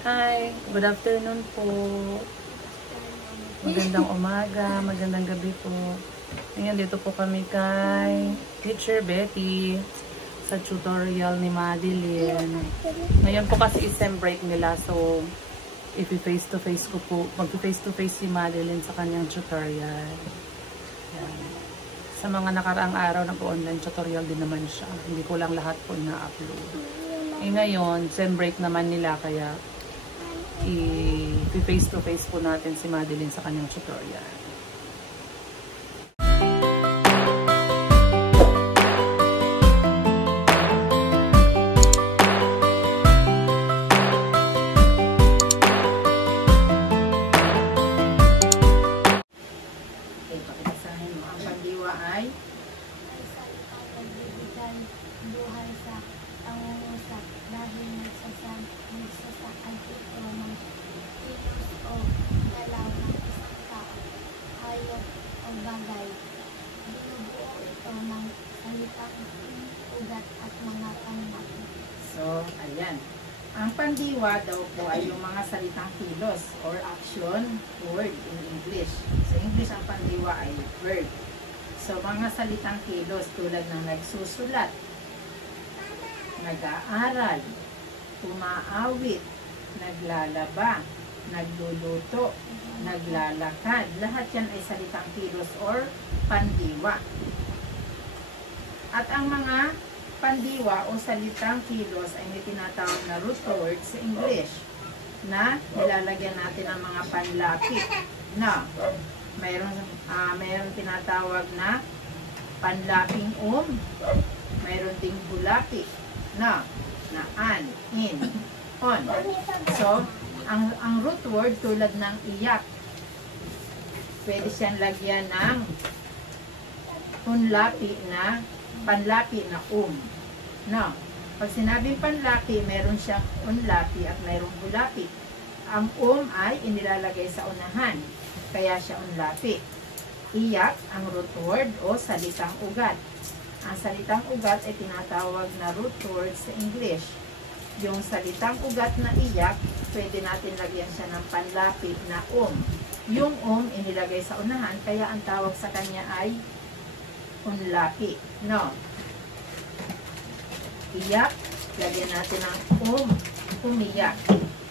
Hi, good afternoon po. Magandang umaga, magandang gabi po. Ngayon, dito po kami kay Teacher Betty sa tutorial ni Madeline. Ngayon po kasi is-sem break nila, so if-face to face ko po, mag-face to face si Madeline sa kanyang tutorial. Yan. Sa mga nakaraang araw, nag-online tutorial din naman siya. Hindi ko lang lahat po ina-upload. Ngayon, sem break naman nila, kaya i-face to face po natin si Madeline sa kanyang tutorial. Okay, pakibasahin mo. Ang pandiwa ay buhay sa pangungusap dahil nagsasakal ito ng kilos o galaw ng isang tao, hayop o bagay. Binubuo ito ng salitang ugat at mga panlaki. so, ayan. Ang pandiwa daw po ay yung mga salitang kilos or action word in English. Sa English, ang pandiwa ay verb. So, mga salitang kilos tulad ng nagsusulat, nag-aaral, umaawit, naglalaba, nagluluto, naglalakad. Lahat yan ay salitang kilos or pandiwa. At ang mga pandiwa o salitang kilos ay may tinatawag na root words sa English na nilalagyan natin ng mga panlapit na mayroon tinatawag na panlaping mayroon ding bulapit na an, in, on. So, ang root word tulad ng iyak, pwede siyang lagyan ng panlapi na no. Pag sinabing panlapi, meron siyang unlapi at mayroong bulapi. Ang ay inilalagay sa unahan, kaya siya unlapi. Iyak ang root word o salitang ugat. Ang salitang ugat ay tinatawag na root word sa English. Yung salitang ugat na iyak, pwede natin lagyan siya ng panlapi na Yung inilagay sa unahan, kaya ang tawag sa kanya ay unlapi. No. Iyak, lagyan natin ng umiyak.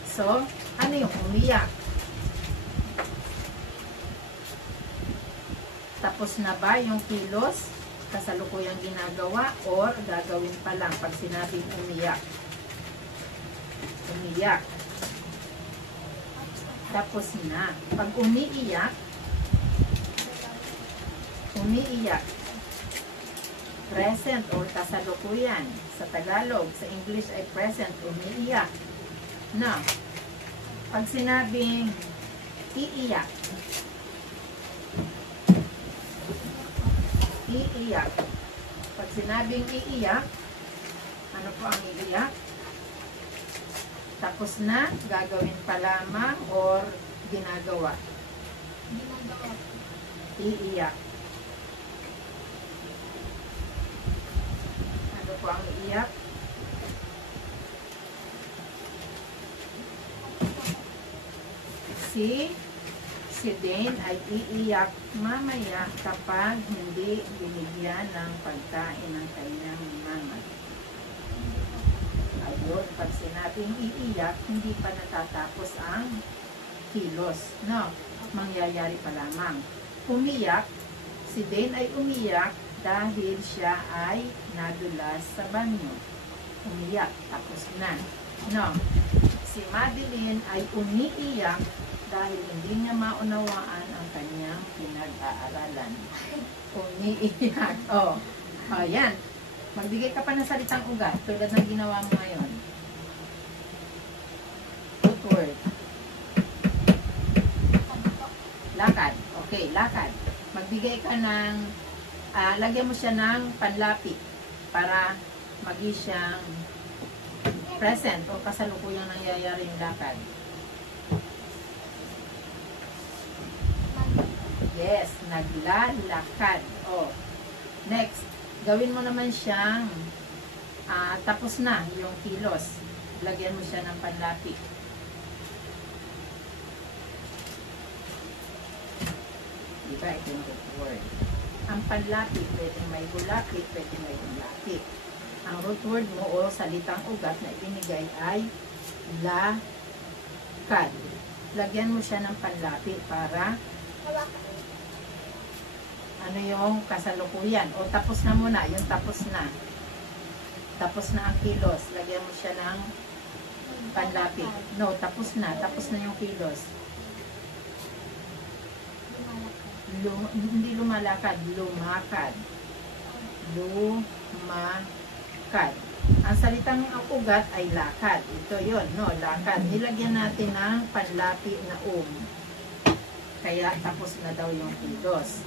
So, ano yung umiyak? Tapos na ba yung kilos? Kasalukuyang ginagawa or gagawin pa lang pag sinabing umiyak? Umiyak. Tapos na. Pag umiiyak, present or kasalukuyan. Sa Tagalog, sa English ay present, umiiyak. Na, pag sinabing iiyak, pag sinabing iiyak, ano po ang iiyak? Tapos na, gagawin pa lamang or ginagawa? Iiyak. Ano po ang iiyak? Si Dane ay iiyak mamaya kapag hindi binigyan ng pagkain ng kanyang mama. Ayun, pag sinabing iiyak, hindi pa natatapos ang kilos. No, mangyayari pa lamang. Umiyak, si Dane ay umiyak dahil siya ay nadulas sa banyo. Umiyak, tapos na. No, si Madeline ay umiiyak dahil hindi niya maunawaan ang kanyang pinag-aaralan. Umiiyak. Yan. Magbigay ka pa ng salitang ugat tulad ng ginawa mo ngayon. Root word. Lakad. Okay, lakad. Magbigay ka ng, lagyan mo siya ng panlapi para magi siyang present o kasalukuyang nangyayari yung lakad. Yes, naglalakad. Next, gawin mo naman siyang tapos na yung kilos. Lagyan mo siya ng panlapi. Diba? Ito yung root word. Ang panlapi, pwede may bulapit, pwede may bulapit. Ang root word mo o salitang ugat na ibinigay ay lakad. Lagyan mo siya ng panlapi para ano yung kasalukuyan. O tapos na muna, yung tapos na. Tapos na ang kilos. Lagyan mo siya ng panlapi. No, tapos na. Tapos na yung kilos. Hindi lumalakad. Lumakad. Lumakad. Ang salitang ugat ay lakad. Ito yon, no, lakad. Nilagyan natin ng panlapi na Kaya tapos na daw yung kilos.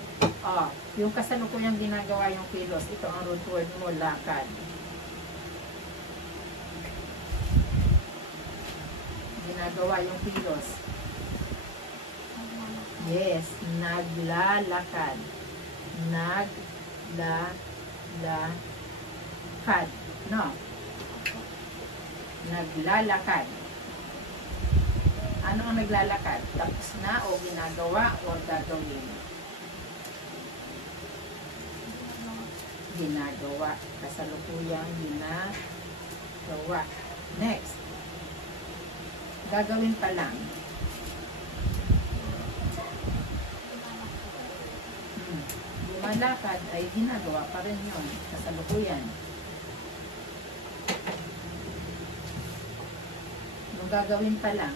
Yung kasalukuyang ginagawa yung kilos, ito ang root word mo, lakad. Ginagawa yung kilos. Yes, naglalakad. Naglalakad. No. Naglalakad. Ano ang naglalakad? Tapos na o ginagawa o gagawin? Ginagawa. Kasalukuyang ginagawa. Next. Gagawin pa lang. Lumalakad ay ginagawa pa rin yun. Kasalukuyan. Nung gagawin pa lang,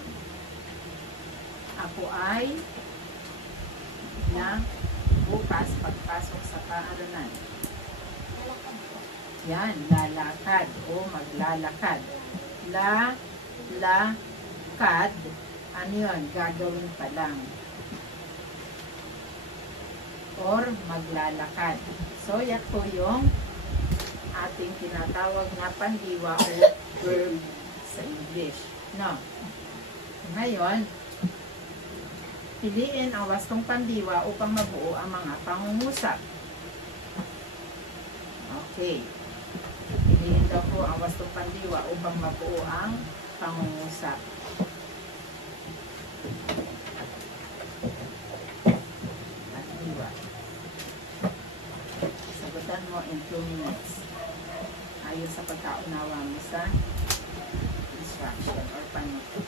ako ay bukas pagpasok sa paaralan. Yan, lalakad o maglalakad. Lakad, ano yun? Gagawin pa lang. Or maglalakad. So, yan po yung ating tinatawag na pandiwa o verb sa English. No? Ngayon, piliin ang wastong pandiwa upang mabuo ang mga pangungusap. Okay. Piliin daw po ang wastong pandiwa upang mabuo ang pangungusap. Pandiwa. Sagutan mo in 2 minutes. Ayon sa pagkaunawa mo sa instruction or panito.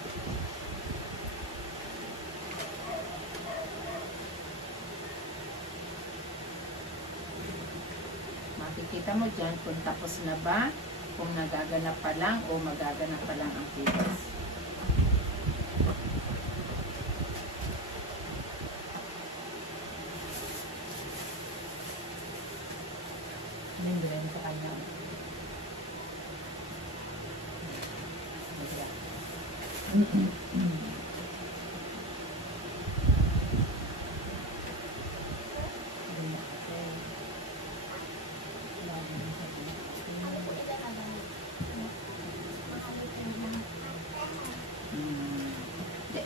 Makikita mo dyan kung tapos na ba, kung nagaganap pa lang o magaganap pa lang ang kilos. Nandun sa kanya.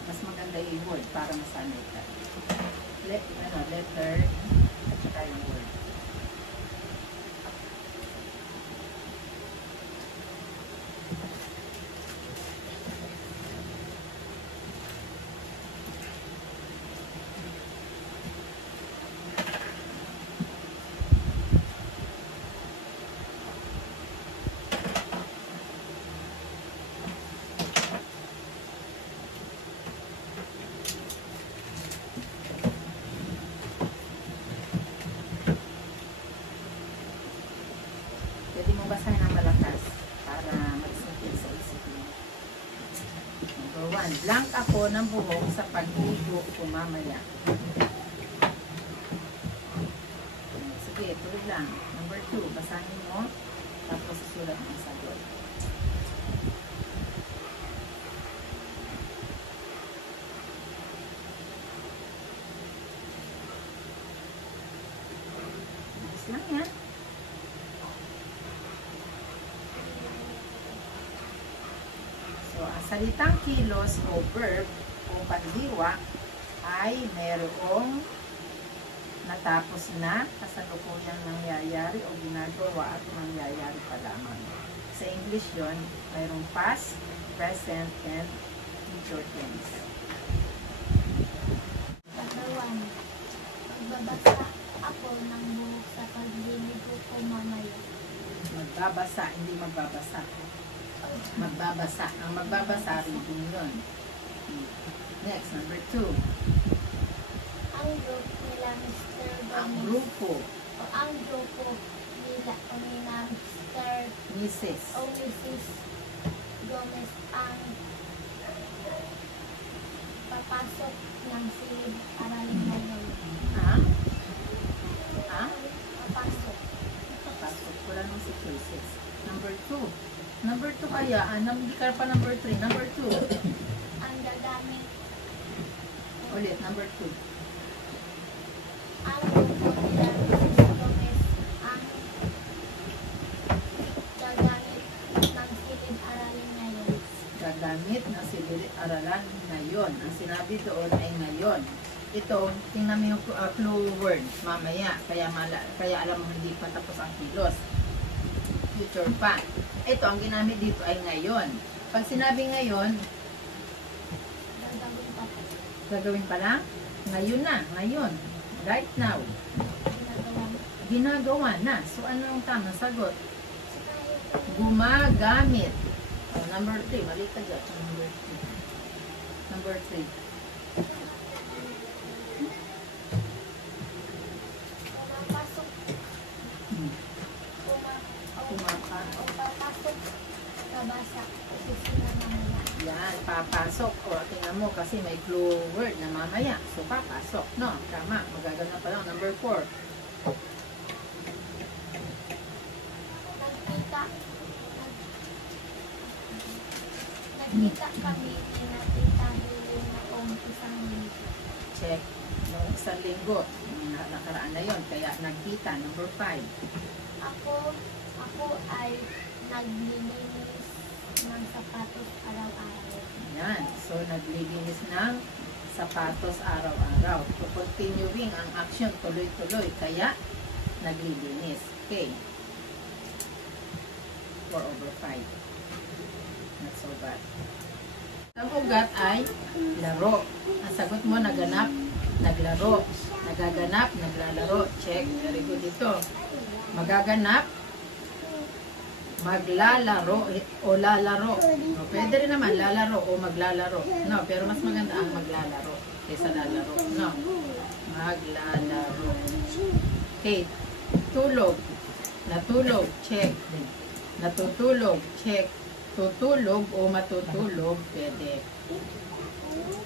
Mas maganda yung word para masanay ka. Letter at saka yung word. Pwede mo basahin ng malakas para mag-sukil sa isip mo. Number 1, blank ako ng buhok sa paghigo ko mamaya. Sige, tuloy lang. Number 2, basahin mo tapos susulat mo ang sagot. Ayos lang yan. So, ang salitang kilos o verb o pandiwa ay merong natapos na kasalukuyang nangyayari o ginagawa at nangyayari pa lamang. Sa English yon, mayroong past, present, and future tense. Number 1. Magbabasa ako ng buhok sa pagliligo ko mamaya. Magbabasa, hindi magbabasa. Magbabasa. Ang magbabasa, reading yun. Next, number 2. Ang group nila Mr. Ang Gomez. grupo. O ang grupo nila o nila Mr. Mrs. o Mrs. Gomez ang papasok ng silid-aralin ngayon. Ha? Ha? Papasok. Papasok. Wala nung si cases. Number 2. Number 2 kaya. Hindi ka pa number 3. Number 2. Ang gagamit Ulit, number 2. ang grupo nila Mrs. Gomez ang gagamit ng silid-aralin ngayon. Gagamit na silid-aralan ngayon. Ang sinabi doon ay ngayon. Ito, tingnan mo yung clue words mamaya. Kaya alam mo hindi pa tapos ang kilos. Future pa. Ito, ang ginamit dito ay ngayon. Pag sinabi ngayon, Gagawin pa po. gagawin pa lang? Ngayon na, ngayon. Right now. Ginagawa mo. Ginagawa na. So, ano ang tamang sagot? Gumagamit. Oh, number 3. Mali ka dyan. Number 3. Number 3. Pumapasok. Papasok. Nabasa. Opisina mamaya. Yan, papasok. O, tingnan mo kasi may clue word na mamaya. So, papasok. No, tama. Magaganda pa lang. Number 4. Nagkita kami ni Tita Helen noong isang linggo. Check. Noong isang linggo. Nakaraan na yon. Kaya nagkita. Number 5. Ako ay naglilinis ng sapatos araw-araw. Yan. So, naglilinis ng sapatos araw-araw. So, continuing ang action. Tuloy-tuloy. Kaya, naglilinis. Okay. 4/5. Not so bad. Ang ugat ay laro. Ang sagot mo, naganap, naglaro. Nagaganap, naglalaro. Check. Very good ito. Magaganap, maglalaro o lalaro. No, pwede rin naman lalaro o maglalaro. No, pero mas maganda ang maglalaro kaysa lalaro. No. Maglalaro. Okay. Tulog. Natulog. Check. Natutulog. Check. Tutulog o matutulog. Pwede.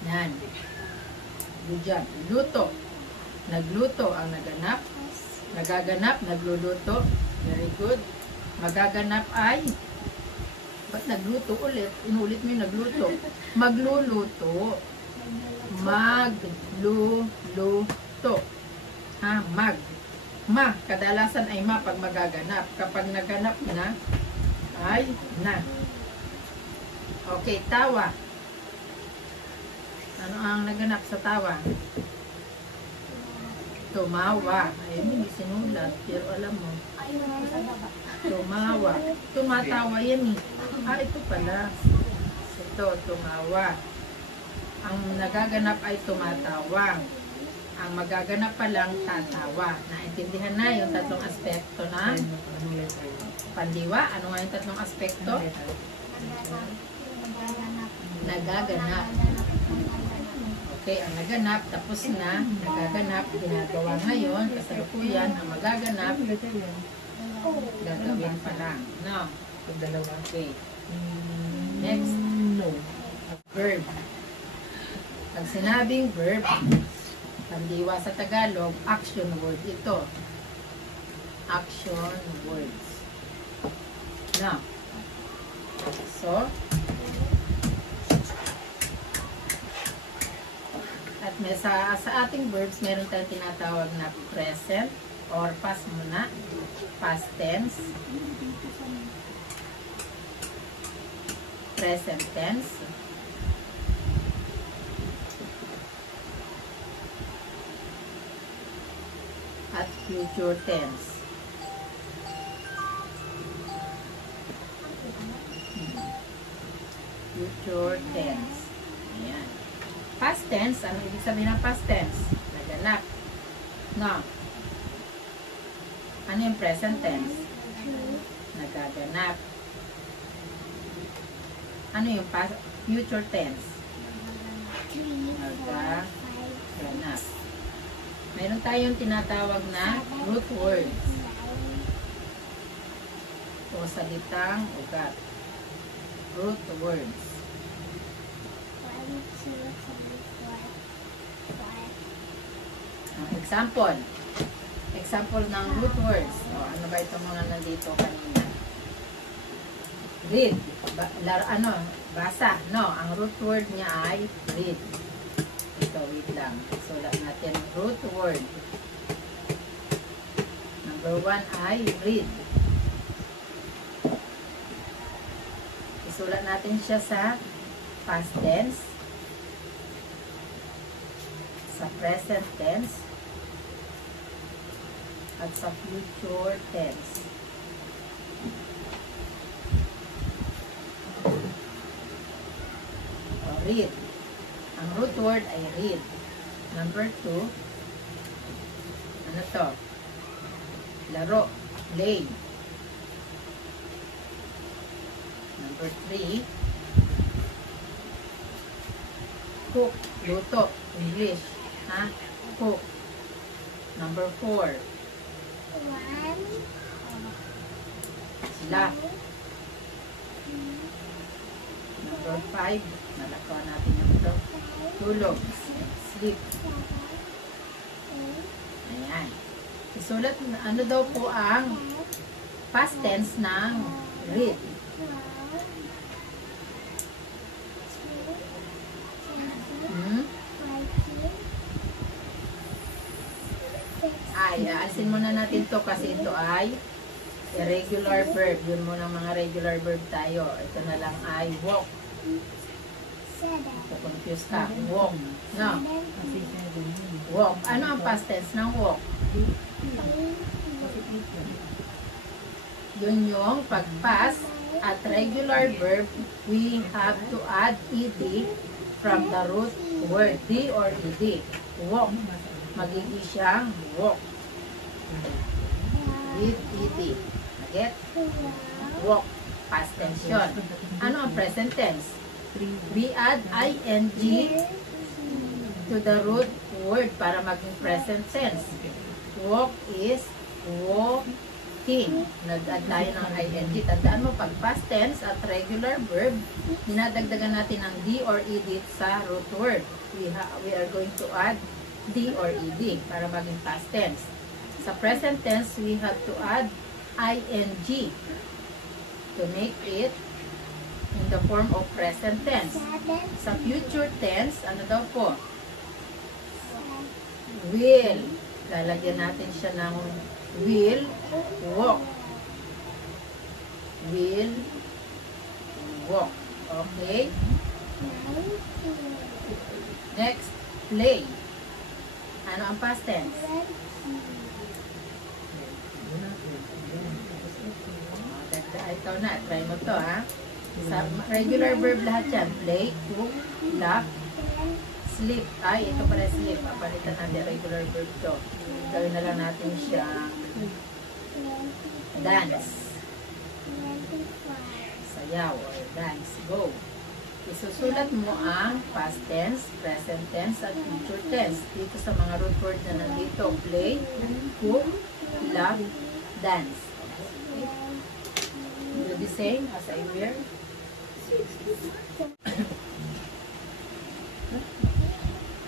Yan. Good job. Luto. Nagluto ang naganap. Nagaganap, nagluluto. Very good. Magaganap ay, ba't nagluto ulit? Inulit mo yung nagluto. Magluluto. Magluluto. Ha, mag. Ma, kadalasan ay ma pag magaganap. Kapag naganap na, ay na. Okay, tawa. Ano ang naganap sa tawa? Tumawa. Ay, hindi sinulat. Pero alam mo. Ayun sa baba. Tumawa. Tumatawa yan eh. Ah, ito pala. Ito, tumawa. Ang nagaganap ay tumatawa. Ang magaganap pa lang tatawa. Naintindihan na yung tatlong aspekto na pandiwa. Ano nga yung tatlong aspekto? Nagaganap. Okay, ang naganap, tapos na, nagaganap, ginagawa ngayon, kasalukuyan, ang magaganap, gagawin pa lang. No? Okay. Next. Verb. Pag sinabing verb, pandiwa sa Tagalog, action word ito. Action words. Now, so, at may sa ating verbs, meron tayong tinatawag na present or past muna, past tense, present tense, at future tense. Future tense. Ayan. Past tense, ano ibig sabihin ng past tense? Naganap. No. Ano yung present tense? Nagaganap. Ano yung future tense? Nagaganap. Meron tayong tinatawag na root words o salitang ugat. Root words. Example. Example ng root words. O, ano ba ito mga nandito kanina? Read. Basa. No, ang root word niya ay read. Ito, wait lang. Sulat natin root word. Number 1 ay read. Isulat natin siya sa past tense, sa present tense, at sa future tense. O, read. Ang root word ay read. Number 2, ano to? Laro. Play. Number 3, cook. Luto. English. Ha? Cook. Number 4, laugh. Number 5, nalakuan natin yung ito. Tulog. Sleep. Ayan. Isulat, ano daw po ang past tense ng read? Asin muna natin to kasi ito ay irregular verb. Yun muna mga regular verb tayo. Ito na lang ay walk. Confuse ka. Walk. No? Walk. Ano ang past tense ng walk? Yun yung pag-pass at regular verb, we have to add ed from the root word. D or ed. Walk. Magiging siyang walk. With ed. Get? Walk. Past tense yun. Ano ang present tense? We add ing to the root word para maging present tense. Walk is walking. Nag-add tayo ng ing. Tandaan mo, pag past tense at regular verb, dinadagdagan natin ng d or ed sa root word. We are going to add d or ed para maging past tense. Sa present tense, we have to add ing to make it in the form of present tense. Sa future tense, ano daw po? Will. Lalagyan natin siya ng will walk. Will walk. Okay? Next, play. Ano ang past tense? Ikaw na, try mo to ha. Sa regular verb lahat yan. Play, cook, laugh, sleep. Ay, ito pala sleep. Palitan natin regular verb to. Gawin na lang natin siya dance. Sayaw or dance. Go. Isusulat mo ang past tense, present tense, at future tense. Dito sa mga root word na nandito. Play, cook, laugh, dance. Do the same as I wear.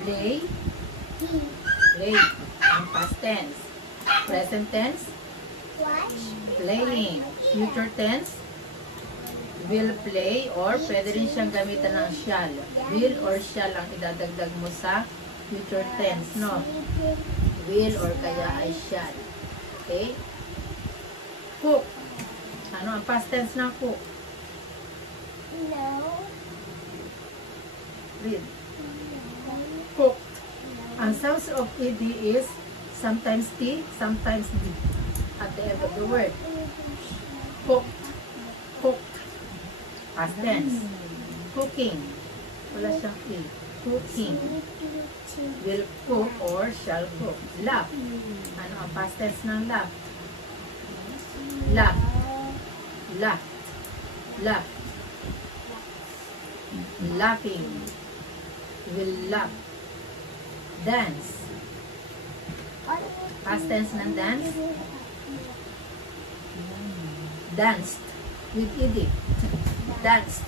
Play. Play. Ang past tense. Present tense. Playing. Future tense. Will play or pwede rin siyang gamitan ng shall. Will or shall ang idadagdag mo sa future tense, no? Will or kaya ay shall. Okay? Cook. Ano ang past tense ng cook? No. Read. Cooked. Ang sounds of ed is sometimes t, sometimes d at the end of the word. Cooked. Cooked. Past tense. Cooking. Wala siyang e. cooking. Will cook or shall cook. Laugh. Ano ang past tense ng laugh? Laugh. Laugh. Laugh. Laughing. Will laugh. Dance. Past tense ng dance. Danced. With ed. Danced.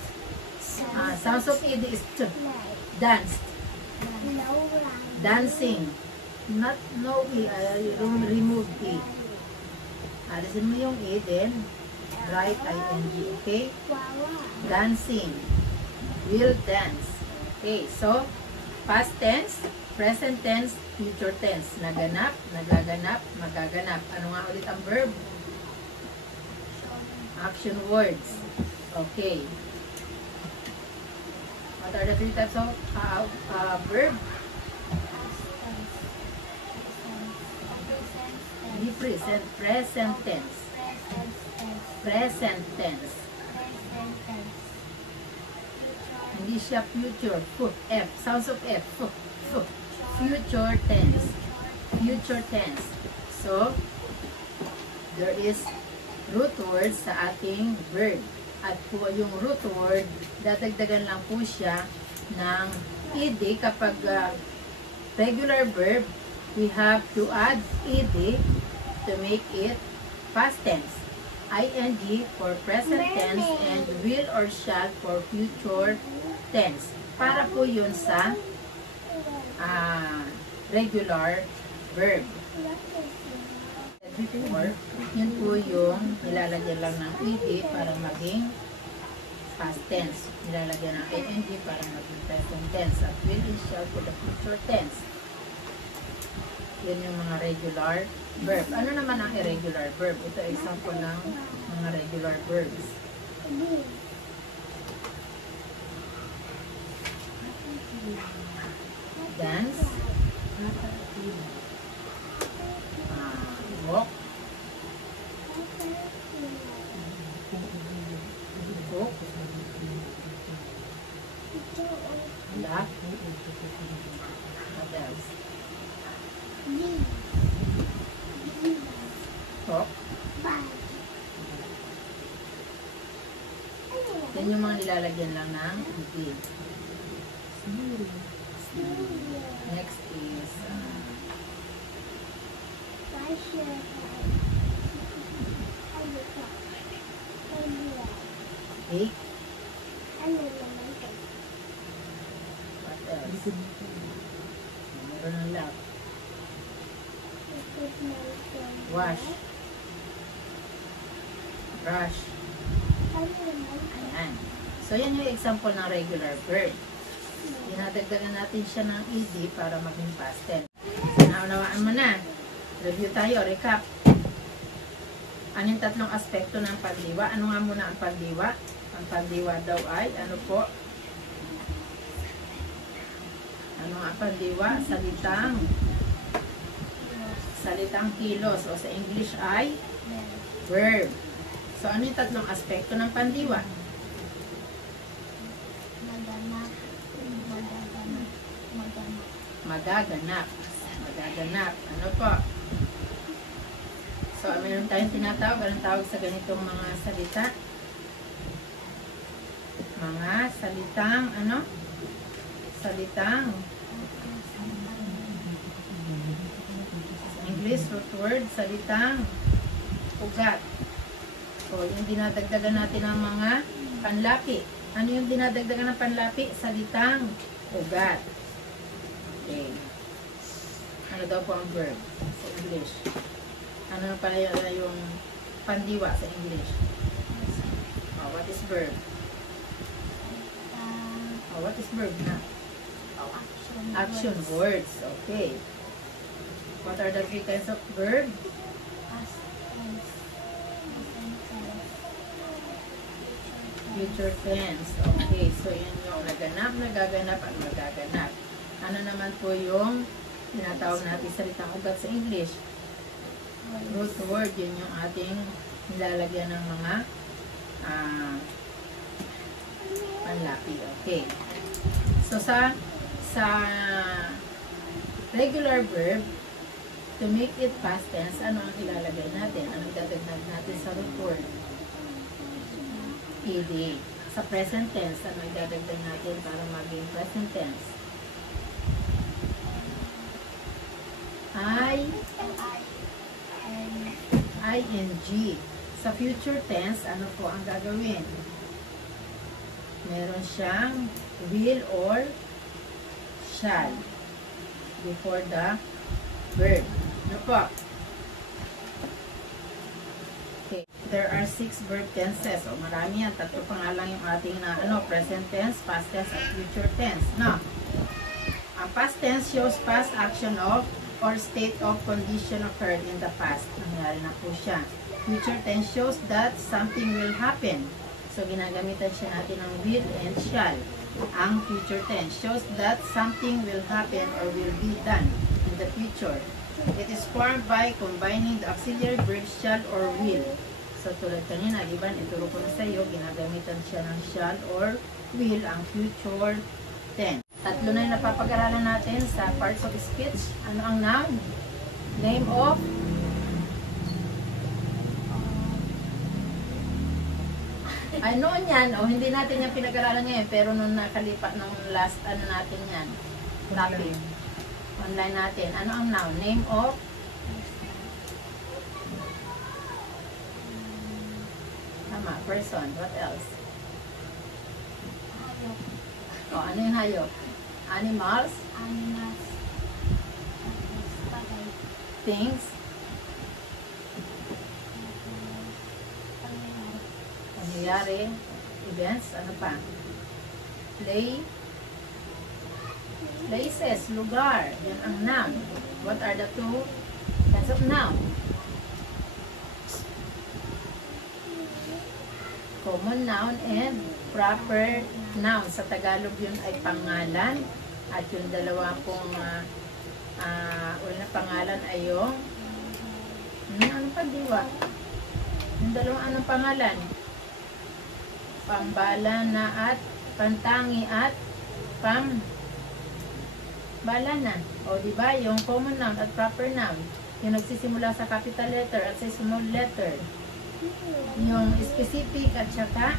Sounds of ed is t. Danced. Dancing. Not no e. Remove e. Alisin mo yung e, then write ing. Okay? Dancing. Will dance. Okay, so past tense, present tense, future tense. Naganap, nagaganap, magaganap. Ano nga ulit ang verb? Action words. Okay. What are the three types of verb? Be present, present tense. Present tense. Hindi siya future. F. Sounds of F. Future tense. Future tense. So, there is root word sa ating verb. At po yung root word, dadagdagan lang po siya ng ed. Kapag regular verb, we have to add ed to make it past tense. ing for present tense and will or shall for future tense. Para po yun sa regular verb. Before, yun po yung nilalagyan lang ng ed para maging past tense. Nilalagyan ng ing para maging present tense. At will and shall for the future tense. Yun yung mga regular verb. Ano naman ang irregular verb? Ito ay example ng mga regular verbs. Dance. Walk. Cook. Laugh. What else? Talk. Yan yung mga nilalagyan lang ng ed. Next is bake. What else? Meron ng lap. Wash. Brush. Ayan. So, yan yung example ng regular verb. Dinadagdagan natin siya ng ed para maging past tense. Naunawaan mo na. Review tayo. Recap. Ano yung tatlong aspekto ng pandiwa? Ano nga muna ang pandiwa? Ang pandiwa daw ay, ano po? Ano ang pandiwa? Salitang kilos. O sa English ay verb. So, ano yung tatlong aspekto ng pandiwa? Magaganap. Magaganap. Ano po? So, meron tayong tinatawag. Anong tawag sa ganitong mga salita? Mga salitang, ano? Salitang. English, root word, salitang ugat. So, yung dinadagdagan natin ng mga panlapi. Ano yung dinadagdagan ng panlapi? Salitang ugat. Okay. Ano daw po ang verb sa English? Ano pala yung pandiwa sa English? Oh, what is verb? Oh, what is verb na? Action words. Okay. What are the three kinds of verb? Future tense. Okay. So, yun yung naganap, nagaganap, at magaganap. Ano naman po yung tinatawag natin salitang ugat sa English? Root word. Yun yung ating nilalagyan ng mga panlapi. Okay. So, sa sa regular verb, to make it past tense, ano ang ilalagay natin? Anong dadagdag natin sa root word? Ed. Sa present tense, ano idadagdag natin para maging present tense? ing. Sa future tense, ano po ang gagawin? Meron siyang will or shall before the verb. Ano po? Okay. There are 6 verb tenses. O marami yan. 3 pa nga lang yung ating present tense, past tense, at future tense. No? Ang past tense shows past action of or state of condition occurred in the past. Nangyari na po siya. Future tense shows that something will happen. So, ginagamitan siya natin ng will and shall. Ang future tense shows that something will happen or will be done in the future. It is formed by combining the auxiliary verbs shall or will. So, tulad kanina, diba, ituro ko na sa iyo, ginagamitan siya ng shall or will ang future tense. 3 na yung napapag-aralan natin sa parts of speech. Ano ang noun? Name of ay, noon yan. O, hindi natin yung pinag-aralan ngayon. Pero nung nakalipat, nung last, natin yan. Topic. Online natin. Ano ang noun? Name of? Tama. Person. What else? Hayop. O, ano yung hayop? Animals? Animals. Bagay. Things? Pangyayari, events, ano pa? Places, lugar, yan ang noun. What are the 2 kinds of noun? Common noun and proper noun. Sa Tagalog yun ay pangalan. At yung dalawa pong unang pangalan ay yung ano pa, diwa? Yung dalawang anong pangalan? Pambalana at pantangi at pambalana. O, diba? Yung common noun at proper noun. Yung nagsisimula sa capital letter at sa small letter. Yung specific at saka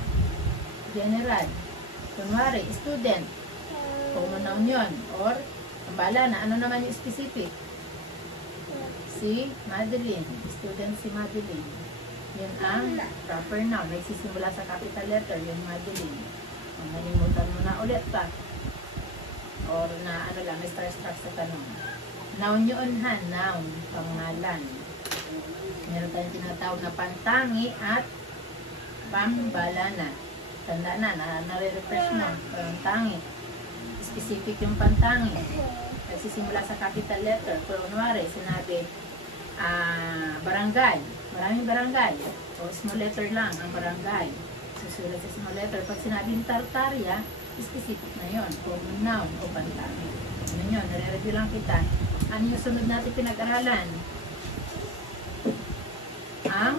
general. Kunwari, student. Common noun yun. Or, pambalana. Ano naman yung specific? Si Madeline. Student si Madeline. Yun ang proper noun. Nagsisimula sa capital letter, yung Madeline. Nalimutan mo na ulit pa. Or na ano lang, star-struck sa tanong. Noun yun ha, noun, pangalan. Meron tayong tinatawag na pantangi at pambalana. Tanda na, nare-refresh mo. Pantangi. Specific yung pantangi. Nagsisimula sa capital letter. Pero kunwari, sinabi, barangay. Maraming barangay. O small letter lang ang barangay. Susulat sa small letter. Pag sinabing Tartaria, specific na yon. Common noun o pantangi. Ano yun? Nare-review lang kita. Ano yung sunod natin pinag-aralan? Ang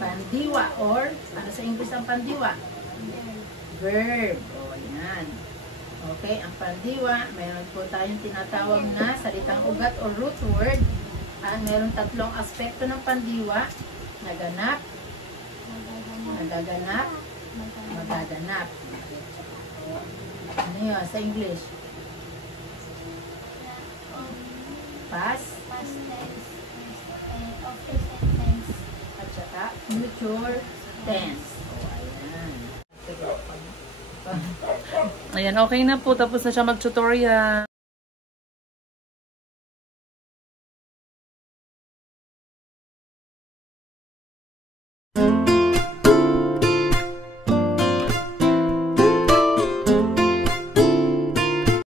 pandiwa or ano sa English ang pandiwa? Verb. O yan. Okay, ang pandiwa, mayroon po tayong tinatawag na salitang ugat o root word. Mayroon 3 aspekto ng pandiwa. Naganap, nagaganap, magaganap. Ano yun sa English? Past tense. Of present tense. at saka future tense. O, ayan. Ayan, okay na po. Tapos na siya mag-tutorial.